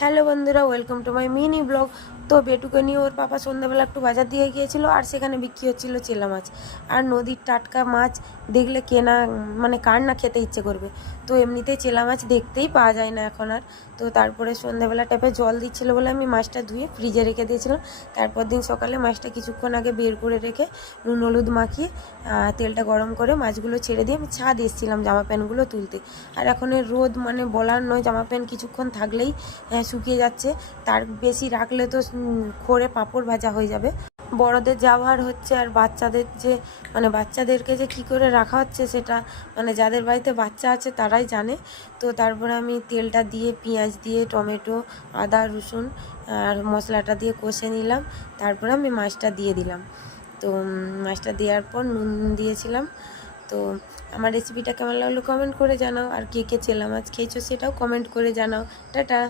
Hello বন্ধুরা, welcome to my mini blog. তো বেটুকে নিয়ে ওর পাপা সন্ধ্যাবেলা একটু বাজার দিয়ে গিয়েছিল, আর সেখানে বিক্রি হচ্ছিল চেলা মাছ। আর নদীর টাটকা মাছ দেখলে কেনা মানে কার না খেতে ইচ্ছে করবে। তো এমনিতেই চেলা মাছ দেখতেই পাওয়া যায় না এখন আর। তো তারপরে সন্ধ্যাবেলা ট্যাপে জল দিচ্ছিলো বলে আমি মাছটা ধুয়ে ফ্রিজে রেখে দিয়েছিলাম। তারপর দিন সকালে মাছটা কিছুক্ষণ আগে বের করে রেখে নুন হলুদ মাখিয়ে তেলটা গরম করে মাছগুলো ছেড়ে দিয়ে আমি ছাদ এসেছিলাম জামা প্যান্টগুলো তুলতে। আর এখন রোদ মানে বলার নয়, জামা প্যান্ট কিছুক্ষণ থাকলেই শুকিয়ে যাচ্ছে। তার বেশি রাখলে তো খড়ে পাঁপড় ভাজা হয়ে যাবে। বড়দের যা ভার হচ্ছে, আর বাচ্চাদের যে মানে বাচ্চাদেরকে যে কী করে রাখা হচ্ছে সেটা মানে যাদের বাড়িতে বাচ্চা আছে তারাই জানে। তো তারপরে আমি তেলটা দিয়ে পেঁয়াজ দিয়ে টমেটো আদা রসুন আর মশলাটা দিয়ে কষে নিলাম। তারপরে আমি মাছটা দিয়ে দিলাম। তো মাছটা দেওয়ার পর নুন দিয়েছিলাম। তো আমার রেসিপিটা কেমন লাগলো কমেন্ট করে জানাও, আর কে কে চেলা মাছ খেয়েছো সেটাও কমেন্ট করে জানাও। টাটা।